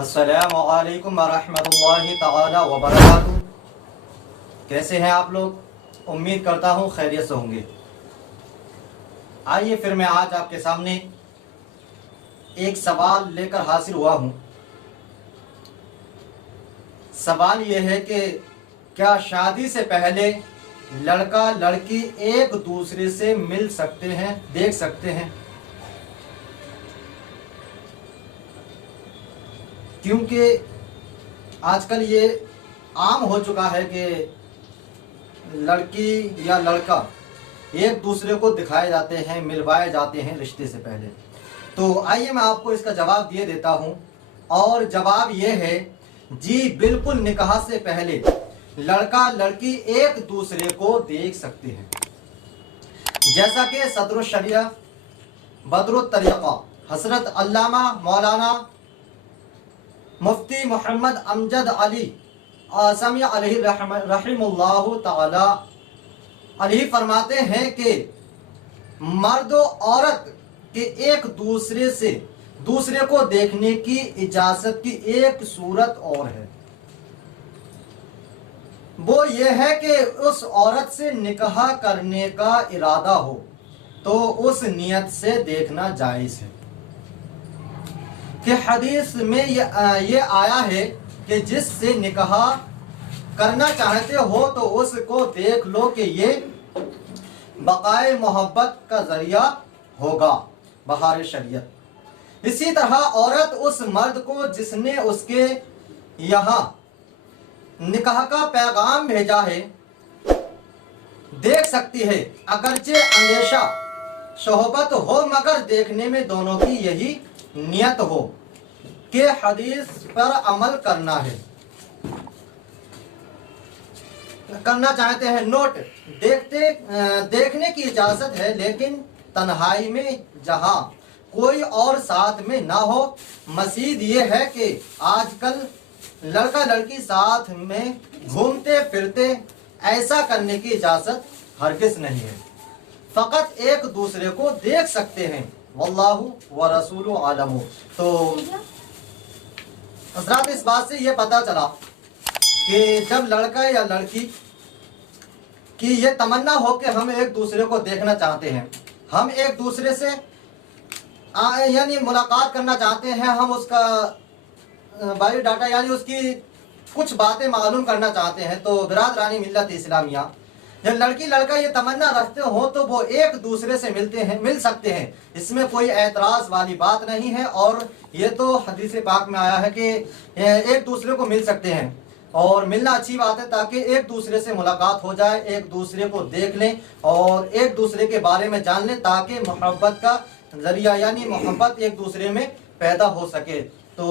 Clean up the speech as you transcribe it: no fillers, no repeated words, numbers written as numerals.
अस्सलामु अलैकुम वरहमतुल्लाहि ताला वबरकातुहू। कैसे हैं आप लोग? उम्मीद करता हूँ खैरियत से होंगे। आइए फिर मैं आज आपके सामने एक सवाल लेकर हाजिर हुआ हूँ। सवाल ये है कि क्या शादी से पहले लड़का लड़की एक दूसरे से मिल सकते हैं, देख सकते हैं? क्योंकि आजकल ये आम हो चुका है कि लड़की या लड़का एक दूसरे को दिखाए जाते हैं, मिलवाए जाते हैं रिश्ते से पहले। तो आइए मैं आपको इसका जवाब दिए देता हूँ। और जवाब ये है, जी बिल्कुल, निकाह से पहले लड़का लड़की एक दूसरे को देख सकते हैं। जैसा कि सदरुल शरिया बदरुत तरीक़ा हज़रत अल्लामा मौलाना मुफ्ती मोहम्मद अमजद अली आसमी अलैहि रहमतुल्लाह ताला अलैहि फरमाते हैं कि मर्द और औरत के एक दूसरे को देखने की इजाज़त की एक सूरत और है। वो ये है कि उस औरत से निकाह करने का इरादा हो तो उस नियत से देखना जायज़ है। कि हदीस में ये आया है कि जिससे निकाह करना चाहते हो तो उसको देख लो कि ये बक़ाए मोहब्बत का ज़रिया होगा बहार शरीयत। इसी तरह औरत उस मर्द को जिसने उसके यहाँ निकाह का पैगाम भेजा है देख सकती है, अगरचे अंदेशा सोहबत हो मगर देखने में दोनों की यही नियत हो कि हदीस पर अमल करना चाहते हैं। नोट, देखने की इजाज़त है लेकिन तन्हाई में, जहां कोई और साथ में ना हो। मज़ीद ये है कि आजकल लड़का लड़की साथ में घूमते फिरते ऐसा करने की इजाज़त हरगिज़ नहीं है। फ़कत एक दूसरे को देख सकते हैं। वल्लाहु व रसूलु आलमु। तो हज़रात, इस बात से ये पता चला कि जब लड़का या लड़की की ये तमन्ना हो कि हम एक दूसरे को देखना चाहते हैं, हम एक दूसरे से यानी मुलाकात करना चाहते हैं, हम उसका बायोडाटा यानी उसकी कुछ बातें मालूम करना चाहते हैं, तो बिरादरानी मिल्लत इस्लामिया, जब लड़की लड़का ये तमन्ना रखते हो तो वो एक दूसरे से मिल सकते हैं। इसमें कोई एतराज़ वाली बात नहीं है। और ये तो हदीस पाक में आया है कि एक दूसरे को मिल सकते हैं और मिलना अच्छी बात है, ताकि एक दूसरे से मुलाकात हो जाए, एक दूसरे को देख लें और एक दूसरे के बारे में जान लें, ताकि मोहब्बत का ज़रिया यानी मोहब्बत एक दूसरे में पैदा हो सके। तो